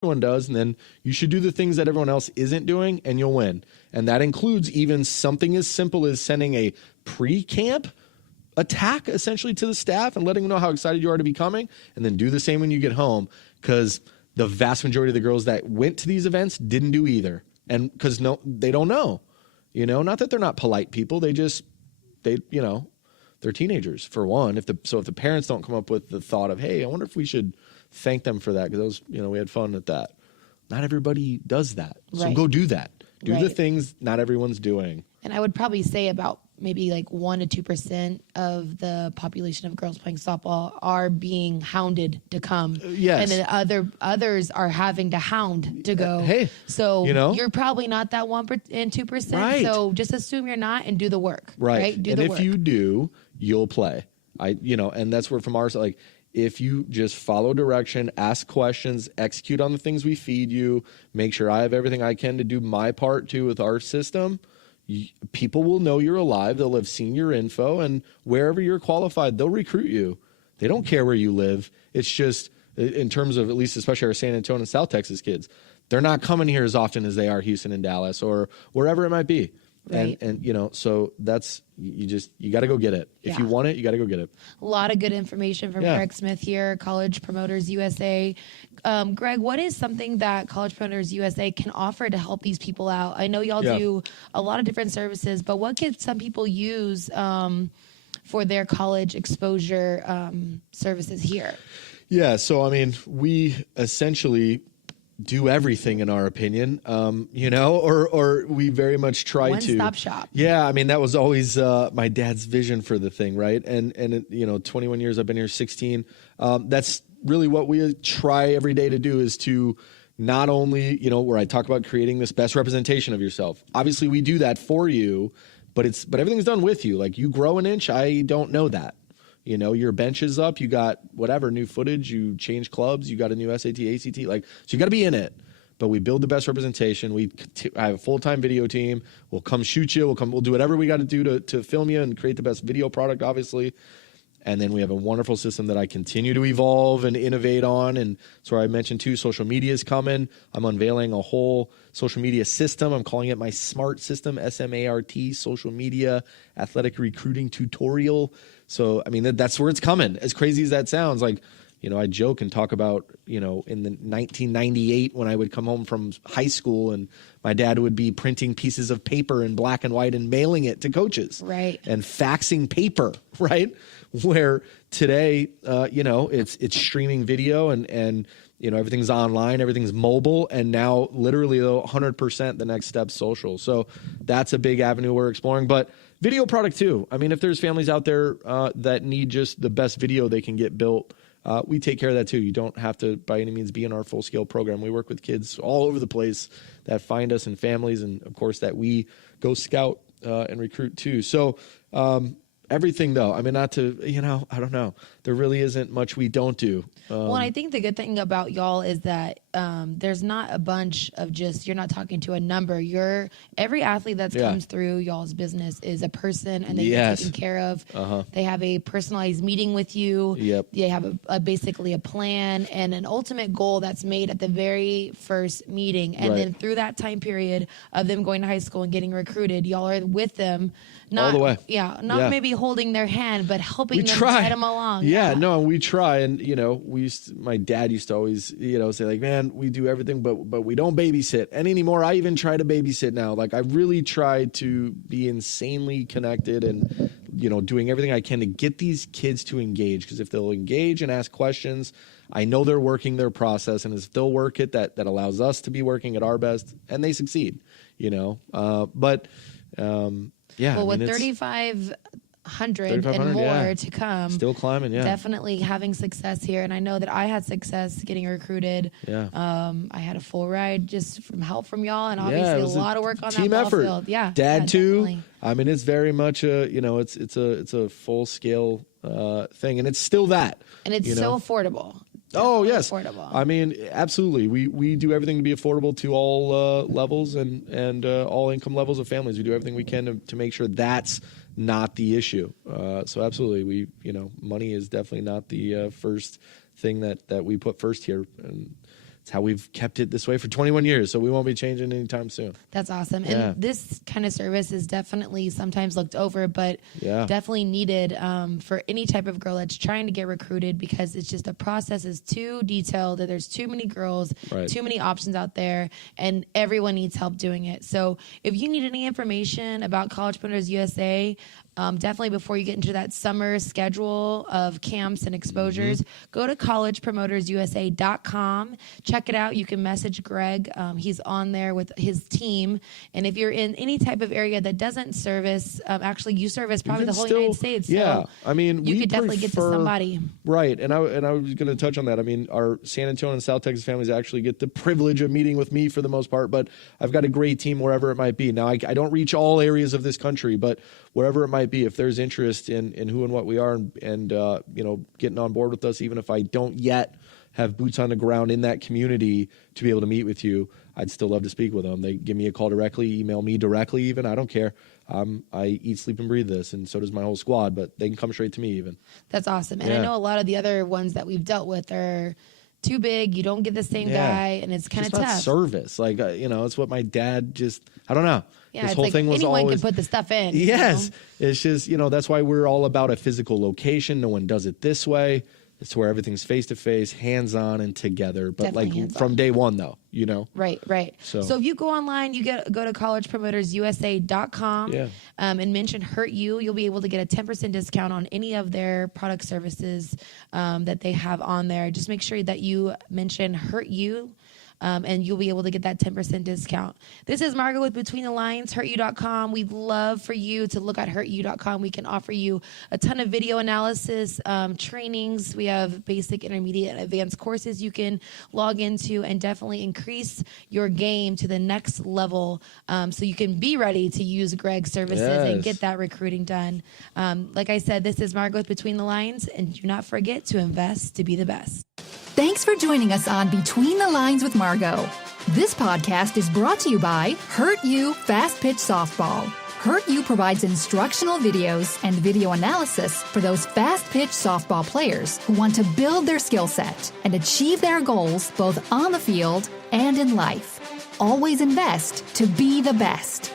everyone does, and then you should do the things that everyone else isn't doing, and you'll win. And that includes even something as simple as sending a pre-camp attack essentially to the staff and letting them know how excited you are to be coming, and then do the same when you get home, because the vast majority of the girls that went to these events didn't do either. And because they don't know, not that they're not polite people. They're teenagers for one. If the parents don't come up with the thought of, hey, I wonder if we should thank them for that, because we had fun at that. Not everybody does that. So go do that. Do the things not everyone's doing. And I would probably say about maybe like 1% to 2% of the population of girls playing softball are being hounded to come. Yes. And then others are having to hound to go. Hey. So you're probably not that 1% and 2%. Right. So just assume you're not and do the work. Right. Do and the if work. you do, you'll play. And that's where from our side, like, if you just follow direction, ask questions, execute on the things we feed you, make sure I have everything I can to do my part too with our system, people will know you're alive. They'll have seen your info, and wherever you're qualified, they'll recruit you. They don't care where you live. It's just in terms of, at least especially our San Antonio and South Texas kids, they're not coming here as often as they are Houston and Dallas or wherever it might be. Right. And so that's, you got to go get it. If you want it, you got to go get it. A lot of good information from Greg Smith here, College Promoters USA. Greg, what is something that College Promoters USA can offer to help these people out? I know y'all do a lot of different services, but what can some people use for their college exposure services here? Yeah, so we essentially do everything, in our opinion, or we very much try to. One-stop shop. Yeah, that was always my dad's vision for the thing, right? And 21 years, I've been here 16. That's really what we try every day to do, is to not only, where I talk about creating this best representation of yourself. Obviously, we do that for you, but everything's done with you. Like, you grow an inch, I don't know that. Your bench is up, you got whatever, new footage, you change clubs, you got a new SAT, ACT, so you got to be in it. But we build the best representation. I have a full-time video team. We'll come shoot you. We'll do whatever we got to do to film you and create the best video product, obviously. And then we have a wonderful system that I continue to evolve and innovate on. And so I mentioned too, social media is coming. I'm unveiling a whole social media system. I'm calling it my SMART system, SMART, social media athletic recruiting tutorial. So, that's where it's coming. As crazy as that sounds, like, I joke and talk about, in the 1998 when I would come home from high school and my dad would be printing pieces of paper in black and white and mailing it to coaches. Right. And faxing paper, right? Where today, it's streaming video and everything's online, everything's mobile, and now literally 100% the next step social. So that's a big avenue we're exploring. But video product too. If there's families out there that need just the best video they can get built, we take care of that too. You don't have to by any means be in our full scale program. We work with kids all over the place that find us, and families, and of course that we go scout and recruit too. So everything though, not to, I don't know. There really isn't much we don't do. Well, I think the good thing about y'all is that there's not a bunch of you're not talking to a number. Every athlete that comes through y'all's business is a person, and they get taken care of. They have a personalized meeting with you. Yep. They have basically a plan and an ultimate goal that's made at the very first meeting. And then through that time period of them going to high school and getting recruited, y'all are with them. Not, all the way. Yeah, not maybe holding their hand, but helping them guide them along. Yeah, no, we try. And, my dad used to always, say like, man, we do everything, but we don't babysit. And anymore, I even try to babysit now. Like, I really try to be insanely connected and, doing everything I can to get these kids to engage. Because if they'll engage and ask questions, I know they're working their process. And if they'll work it, that allows us to be working at our best, and they succeed, yeah. Well, with 3,500 and more to come. Still climbing, Definitely having success here. And I know that I had success getting recruited. Yeah. I had a full ride just from help from y'all, and obviously a lot of work on team that effort. ball field. Yeah. Dad too. Definitely. It's very much it's a full scale thing, and it's still that. And it's so affordable. Oh, yes. Affordable. Absolutely. We do everything to be affordable to all levels and all income levels of families. We do everything we can to make sure that's not the issue. So absolutely, money is definitely not the first thing that we put first here. And it's how we've kept it this way for 21 years. So we won't be changing anytime soon. That's awesome. Yeah. And this kind of service is definitely sometimes looked over, but definitely needed for any type of girl that's trying to get recruited, because it's just the process is too detailed, that there's too many girls, too many options out there, and everyone needs help doing it. So if you need any information about College Promoters USA, definitely before you get into that summer schedule of camps and exposures, go to collegepromotersusa.com. Check it out. You can message Greg. He's on there with his team. And if you're in any type of area that doesn't service, actually you service probably the whole United States. Yeah. So I mean, you could definitely get to somebody. Right. And I was going to touch on that. I mean, our San Antonio and South Texas families actually get the privilege of meeting with me for the most part, but I've got a great team wherever it might be. Now, I don't reach all areas of this country, but wherever it might be, if there's interest in who and what we are and you know, getting on board with us, even if I don't yet have boots on the ground in that community to be able to meet with you, I'd still love to speak with them. They give me a call directly, email me directly even. I don't care. I eat, sleep, and breathe this, and so does my whole squad, but they can come straight to me even. That's awesome. And I know a lot of the other ones that we've dealt with are too big. You don't get the same guy, and it's kind of tough. Not service. Like, you know, it's what my dad just, I don't know. Yeah, this it's whole like thing was anyone always, can put the stuff in. Yes. You know? It's just, you know, that's why we're all about a physical location. No one does it this way. It's where everything's face-to-face, hands-on, and together. But Definitely like from day one, though, you know? Right. So if you go online, you go to collegepromotersusa.com and mention Hurt You. You'll be able to get a 10% discount on any of their product services that they have on there. Just make sure that you mention Hurt You. And you'll be able to get that 10% discount. This is Margo with Between the Lines, hurtyou.com. We'd love for you to look at hurtyou.com. We can offer you a ton of video analysis, trainings. We have basic, intermediate, and advanced courses you can log into and definitely increase your game to the next level so you can be ready to use Greg's services and get that recruiting done. Like I said, this is Margo with Between the Lines, and do not forget to invest to be the best. Thanks for joining us on Between the Lines with Margo. This podcast is brought to you by Hurt You Fast Pitch Softball. Hurt You provides instructional videos and video analysis for those fast-pitch softball players who want to build their skill set and achieve their goals both on the field and in life. Always invest to be the best.